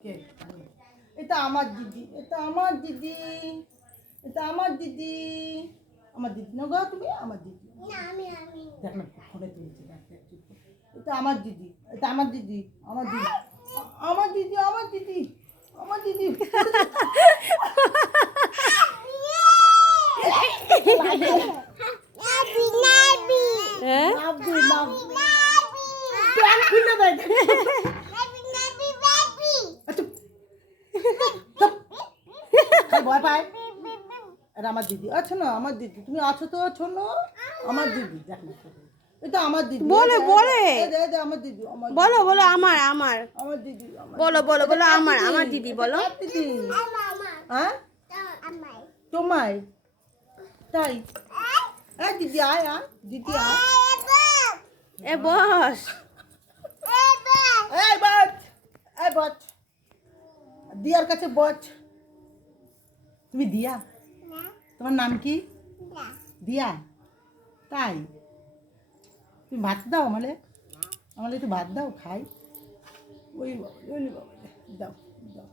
এটা আমার দিদি, এটা আমার দিদি, এটা আমার দিদি, আমার দিদি না গো তুমি আমার দিদি। দেখ না ফোনে তুলছি, এটা আমার দিদি, এটা আমার দিদি, আমার দিদি, আমার দিদি, আমার দিদি, আমার দিদি। ভয় পায় এটা আমার দিদি। আচ্ছা না আমার দিদি, তুমি আছো তো আছো না আমার দিদি। দেখ না এটা আমার দিদি, বলো বলে আমার দিদি, বলো বলো আমার আমার আমার দিদি, বলো বলো বলো আমার আমার দিদি বলো। দিদি হ্যাঁ তোমায় তাই। হ্যাঁ দিদি আয় আয় দিদি আয়। এ বস এই বচ, এই বচ, দিয়ার কাছে বচ। তুমি দিয়া? তোমার নাম কি? দিয়া। তাই তুমি ভাত দাও আমালে, আমালে একটু ভাত দাও খাই। ওই বাবা, ওই বাবা, দাও দাও।